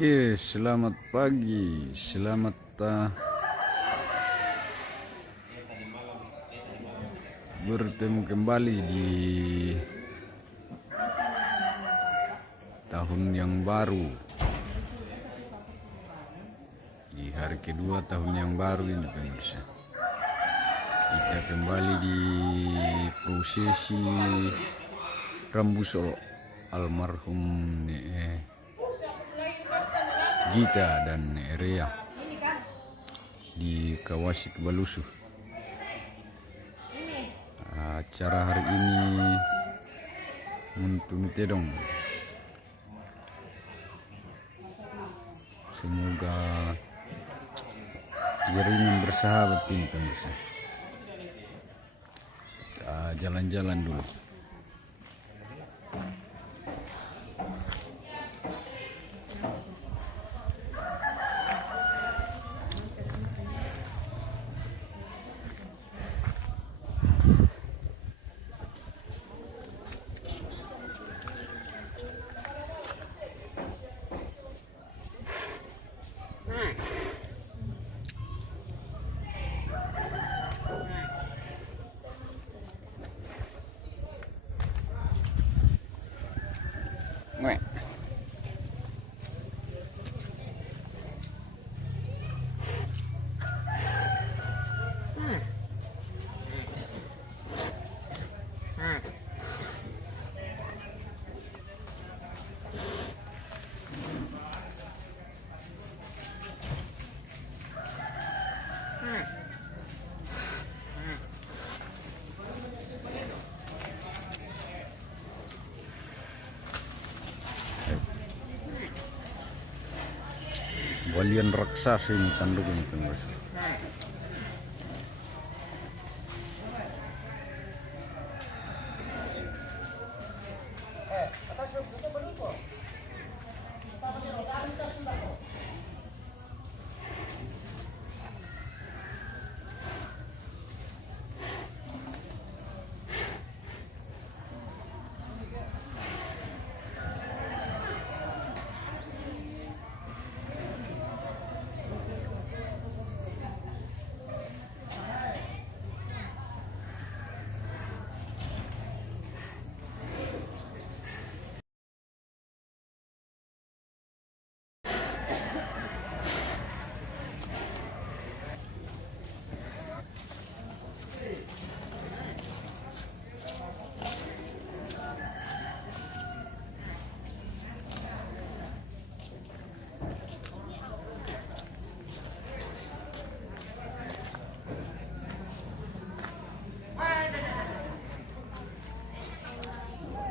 Oke, selamat pagi, selamat bertemu kembali di tahun yang baru, di hari kedua tahun yang baru ini pemirsa. Kita kembali di prosesi Rambuso almarhum Gita dan Rea di Kawasik Balusu. Acara hari ini untuk tedong. Semoga jaringan bersahabat ini pemirsa. Jalan-jalan dulu. Walian raksasa ini tanduk ini pemirsa.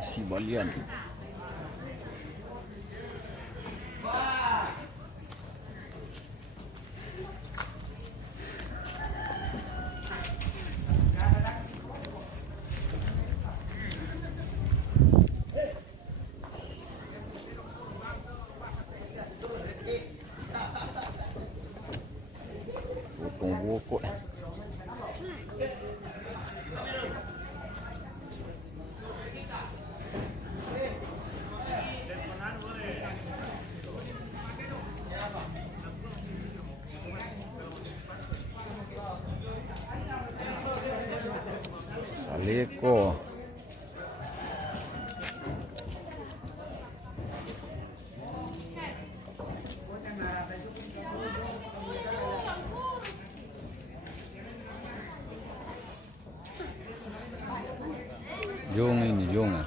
Si Balian. Bokok-bokok. Saleko. Jong ini, jong.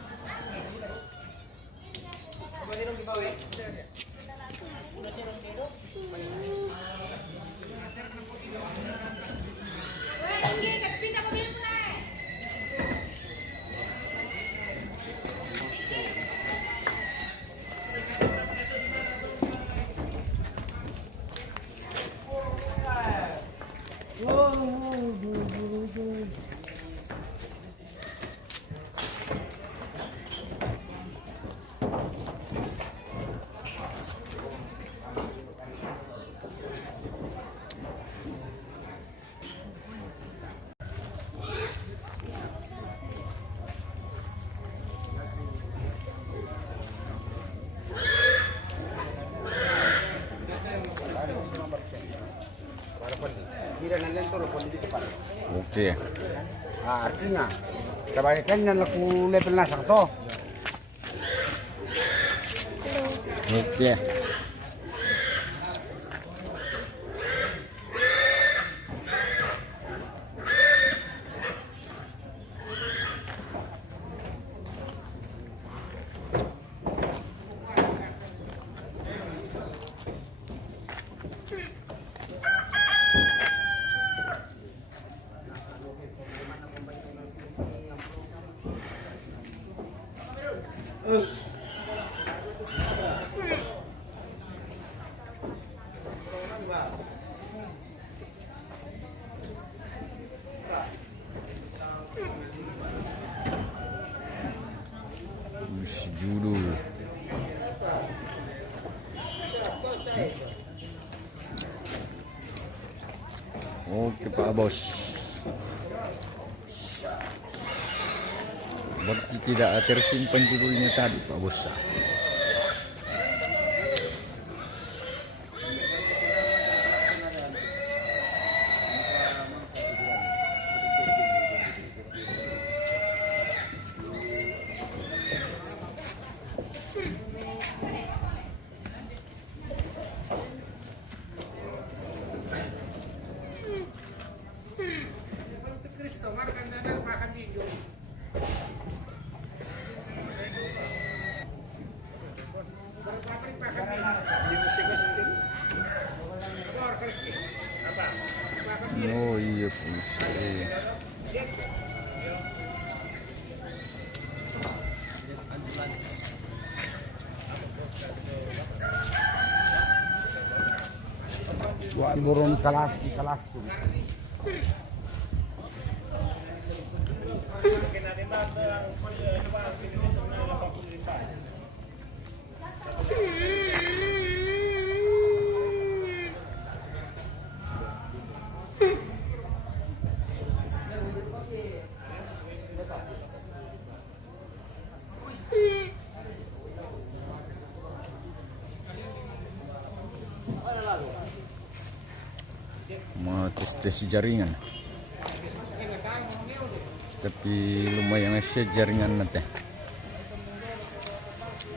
Oke. Artinya kebanyakan yang laku level nasang to. Oke. Judo. Oke Pak Bos. Berarti tidak tersimpan judulnya tadi Pak Bos. Oh iya pusing. Buat burung kelas di kelas tuh. Mau tes jaringan, tapi lumayan aja jaringan nanti.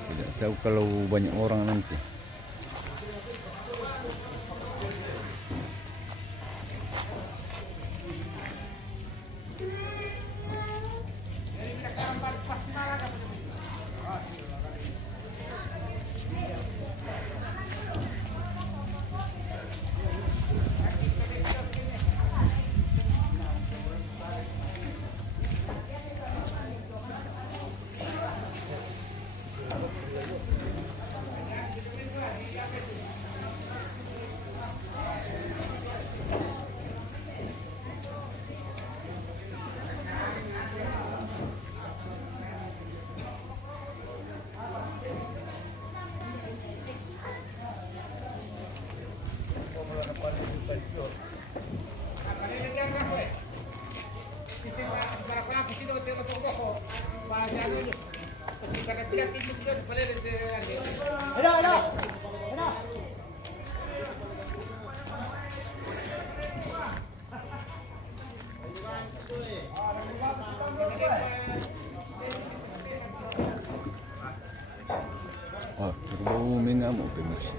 Tidak tahu kalau banyak orang nanti. Oh, berbau mengamuk pemirsa.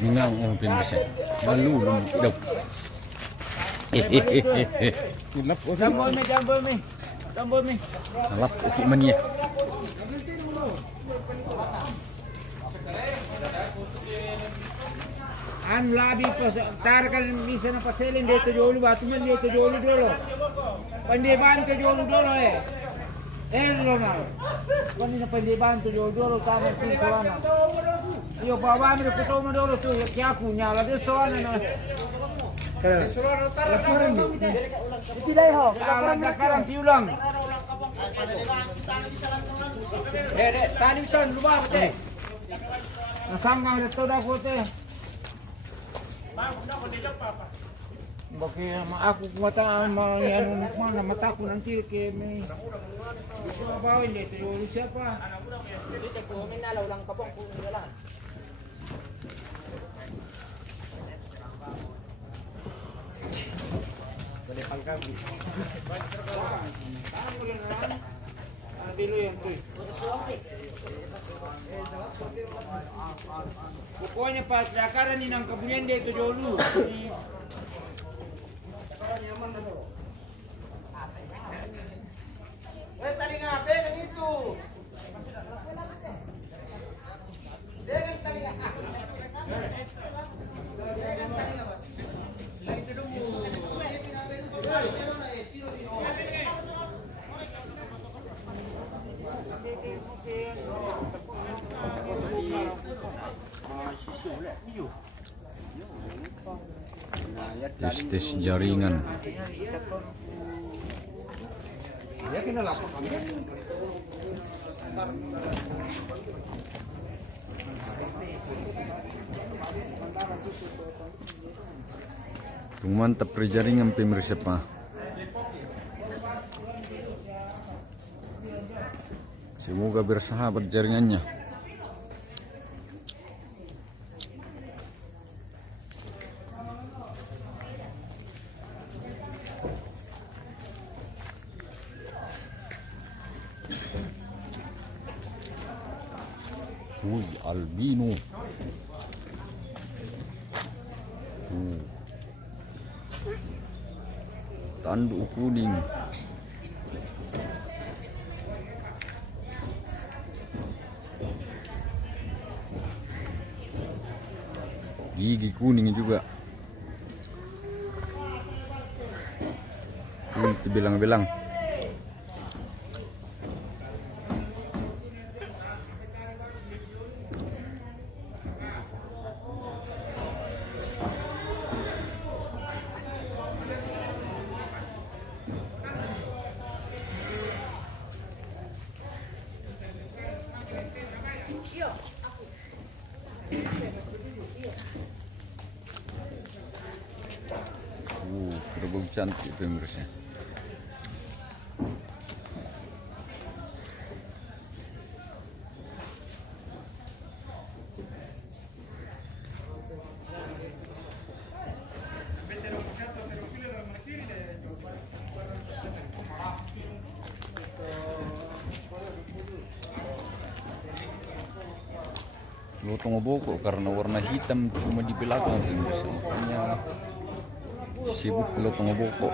Minang pemirsa. Lalu dok. Hilap ko. Jambol mi. Halap uki man niya. An labi pas tar kan bisa na paselin dito jolo batu men dito jolo dolo. Pandeban ke jolo dolo Ronald. Kani na pandeban to jolo dolo taman tin soana. Iyo bawa mi ko to mo dolo to kya kunya la de soana na. Laporan ni. Iti dai ho. Laporan piulang. Tani son lupa te. Nasanggang dito da ko te. Bagi aku mata yang mana mataku nanti ke me. Bawa ini tu siapa? Itu ko minalaw lang kabong ko nila. Boleh pangkabi. Dilo yan tu. Pokoknya pas dakaran ini nang kebunian dia itu dulu. Tadi ngapain yang itu? Dengan tadi tes jaringan. Mantap perjaringan pemirsa Pak. Semoga bersahabat jaringannya. Albino. Tanduk kuning. Gigi kuning juga. Kulit bilang-bilang. Kerubuk cantik pemirsa. Lotong boko karena warna hitam cuma di belakang pemirsa, makanya sibuk lotong boko.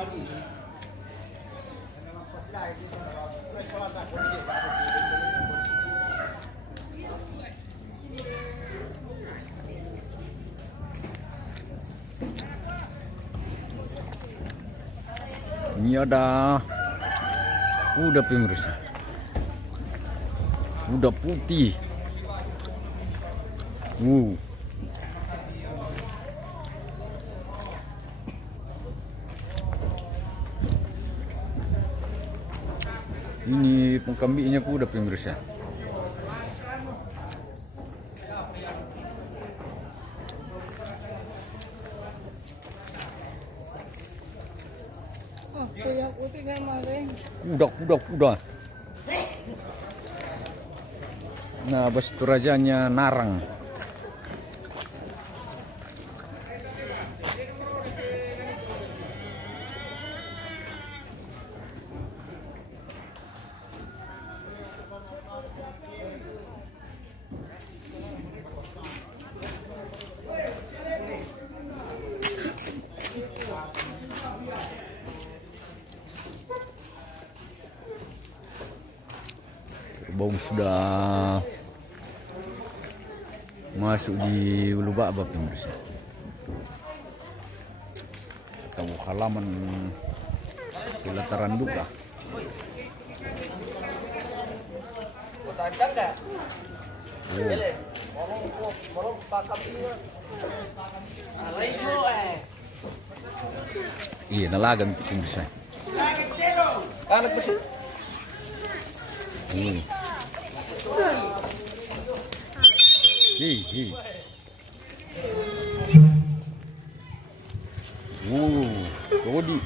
Ini ada kuda pemirsa, kuda putih. Ini pengkambingnya kuda pemirsa. Kuda. Nah, basturajanya narang. Bau sudah masuk di Ulu Ba'bak pemirsa. Tahu halaman pelataran duka. Iya, nalagan pemirsa. Anak besar. Hei. Kodi.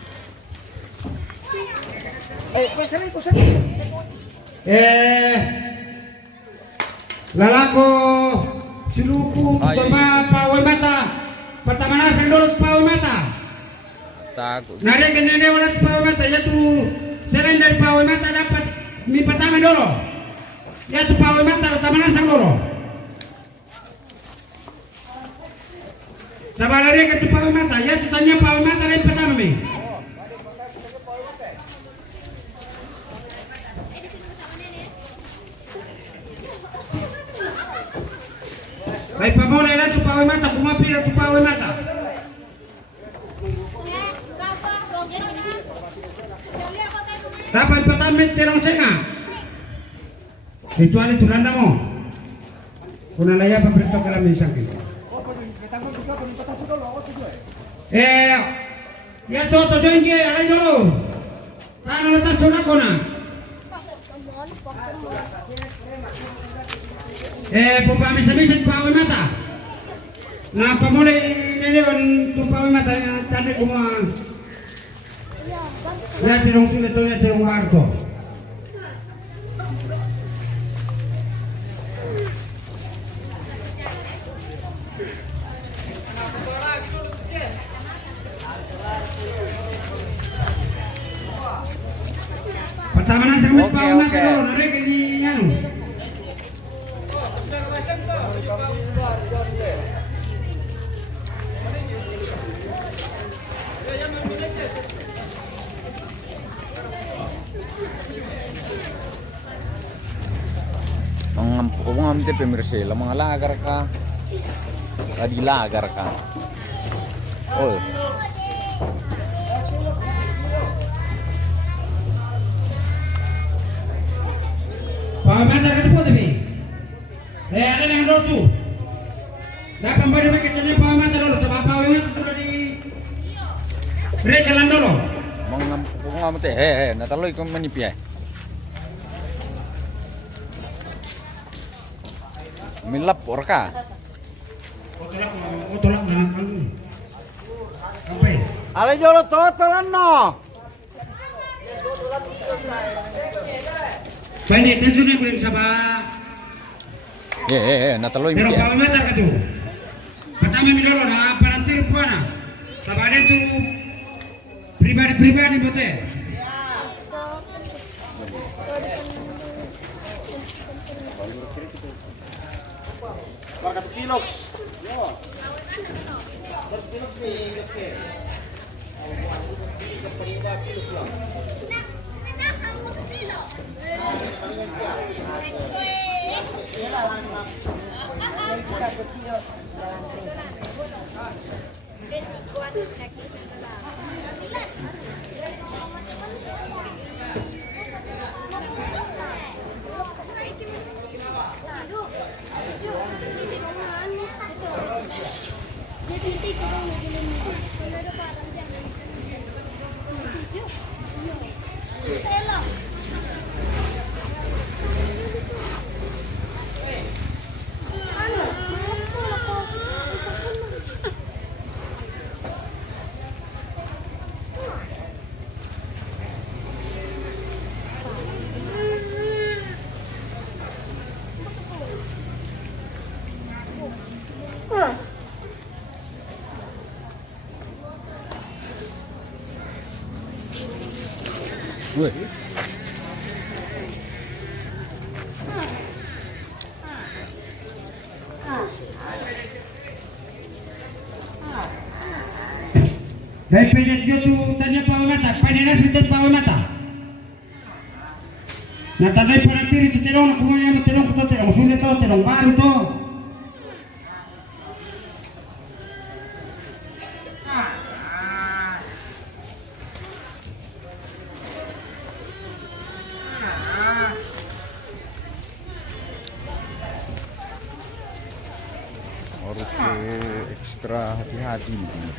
Lalako siluku toma pawai mata patamana sendol pawai mata Takut. nareke nene ulat pawai mata yaitu selain dari pawai mata dapat mi pertama dulu yaitu pawai mata patamana sendol sabalare ke pawai mata yaitu tanya pawai mata lain pertama mi baik pamoleh lah tu pawai mata, kumapi lah tu pawai mata. Dapat pertama terong senga. Kecuali tulanda mo. Kuna laya paperto kala misangkin. Ya toto jonge alai dulu. Kana letas sona kona. Pamisa-misa pawai mata. Nah, pamulai ini on tu pawai mata tadi kuma. Ya tirong sulit tu ya tirong barco. Pertama nang sampai pawai mata dulu, narek ini anu. Mengambil pemirsa, mga lagar ka, tadi lagar ka. Oh. Pamanda ketemu tadi. Ada yang dulu tu. Dah pembeli pakai tanya pamanda dulu. Coba pamanda sudah di. Break jalan dulu. Mengambil nataloy kung manipya. Milap orka. Tolak na kalu. Sampai. Alay dulu totolan no. Pendek tentu ni boleh sabar. Nataloy Pero mipya. pamanda ka tu. Pertama mi dulu na parantir puana. Sabar itu pribadi bote. Berkat kilos. Woi. Dari PJSG tu tanya pawai mata, panennya sudah pawai mata. Natandai pada diri tu telong kumanya telong tu telong sulit tu telong baru tu. Harus ekstra hati-hati nih.